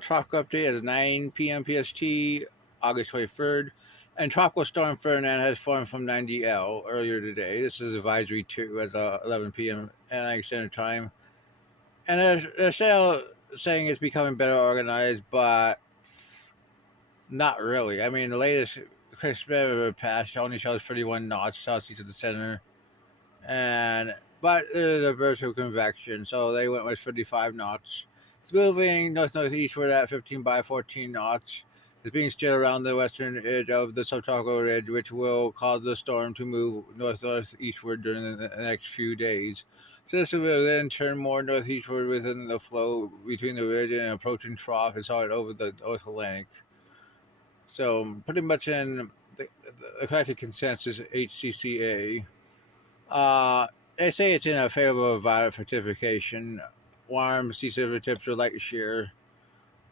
Tropical update is 9 p.m. PST, August 23rd. And Tropical Storm Fernand has formed from 90L earlier today. This is Advisory 2 as 11 p.m. Atlantic Standard Time. And they're still saying it's becoming better organized, but not really. I mean, the latest crisp ever passed only shows 31 knots southeast of the center. But there's a burst of convection, so they went with 55 knots. It's moving north-northeastward at 15 by 14 knots. It's being steered around the western edge of the subtropical ridge, which will cause the storm to move north-northeastward during the next few days. So this will then turn more northeastward within the flow between the ridge and approaching trough and start over the North Atlantic. So pretty much in the collective consensus HCCA. They say it's in a favorable environment for typification. Warm sea surface temps are light shear,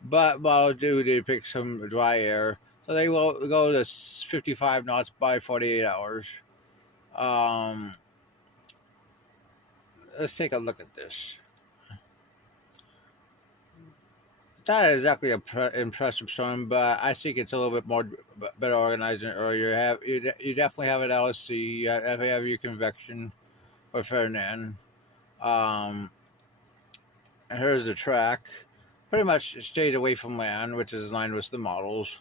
but models do depict some dry air, so they will go to 55 knots by 48 hours. Let's take a look at this. It's not exactly an impressive storm, but I think it's a little bit more better organized than earlier. You definitely have an LSC, you have your convection for Fernand. And here's the track. Pretty much stays away from land, which is in line with the models.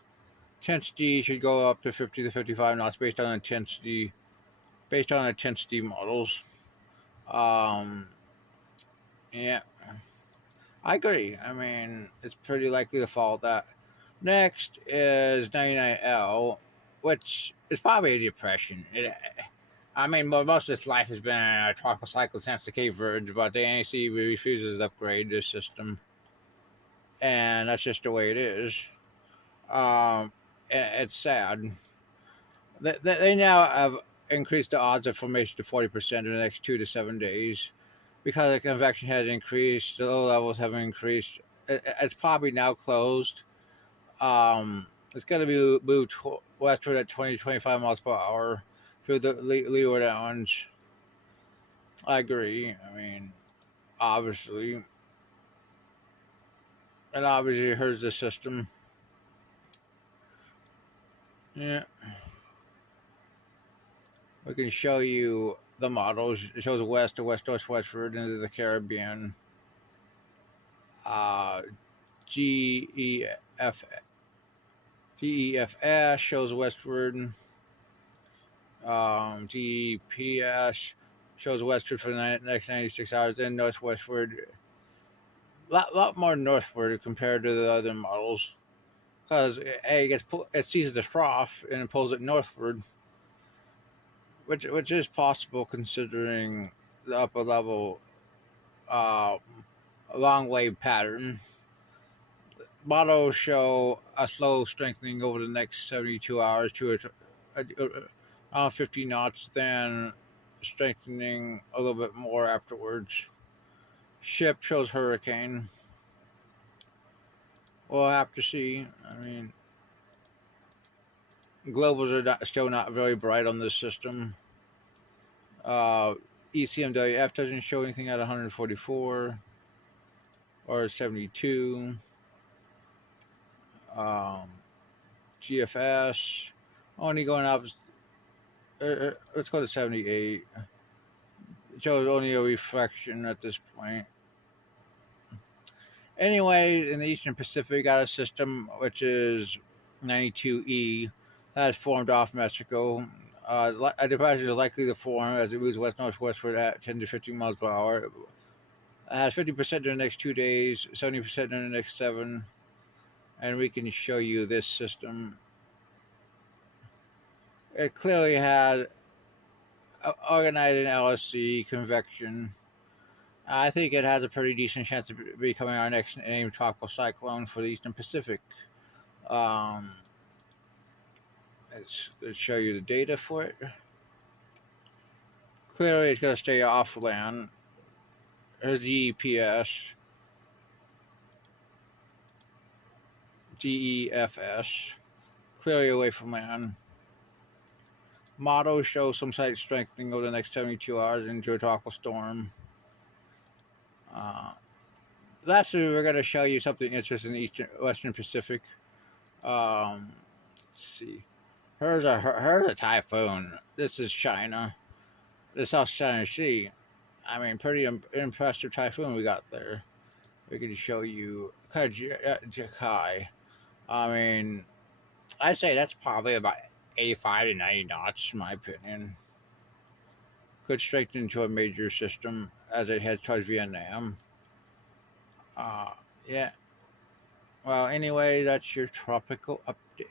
Intensity should go up to 50 to 55 knots based on intensity models. Yeah, I agree. I mean, it's pretty likely to fall that. Next is 99L, which is probably a depression. I mean, most of its life has been a tropical cycle since the Cape Verde, but the NAC refuses to upgrade this system. And that's just the way it is. It's sad. They now have increased the odds of formation to 40% in the next 2 to 7 days. Because the convection has increased, the low levels have increased. It's probably now closed. It's going to be moved westward at 20 to 25 miles per hour through the Leeward Islands. I agree. I mean, obviously. And obviously, here's the system. Yeah. We can show you the models. It shows west to westward into the Caribbean. GEFS shows westward. GPS shows westward for the next 96 hours, then northwestward. A lot more northward compared to the other models. Because it sees the trough and it pulls it northward. Which is possible considering the upper level long wave pattern. Models show a slow strengthening over the next 72 hours to around 50 knots, then strengthening a little bit more afterwards. Ship shows hurricane. We'll have to see. I mean, globals are still not very bright on this system. ECMWF doesn't show anything at 144 or 72. GFS only going up. Let's go to 78. It shows only a reflection at this point. Anyway, in the Eastern Pacific, got a system which is 92E that has formed off Mexico. A depression is likely to form as it moves west-northwestward at 10 to 15 miles per hour. It has 50% in the next 2 days, 70% in the next 7. And we can show you this system. It clearly had organized LSC convection. I think it has a pretty decent chance of becoming our next named tropical cyclone for the Eastern Pacific. Let's show you the data for it. Clearly, it's going to stay off land. Here's GPS. GEFS. Clearly away from land. Models show some slight strengthening over the next 72 hours into a tropical storm. Lastly, we're going to show you something interesting in the Western Pacific. Let's see. Here's a typhoon. This is China. The South China Sea. I mean, pretty impressive typhoon we got there. We can show you Jakai. I mean, I'd say that's probably about 85 to 90 knots, in my opinion. Could straighten into a major system as it heads towards Vietnam. Uh, yeah. Well, anyway, that's your tropical update.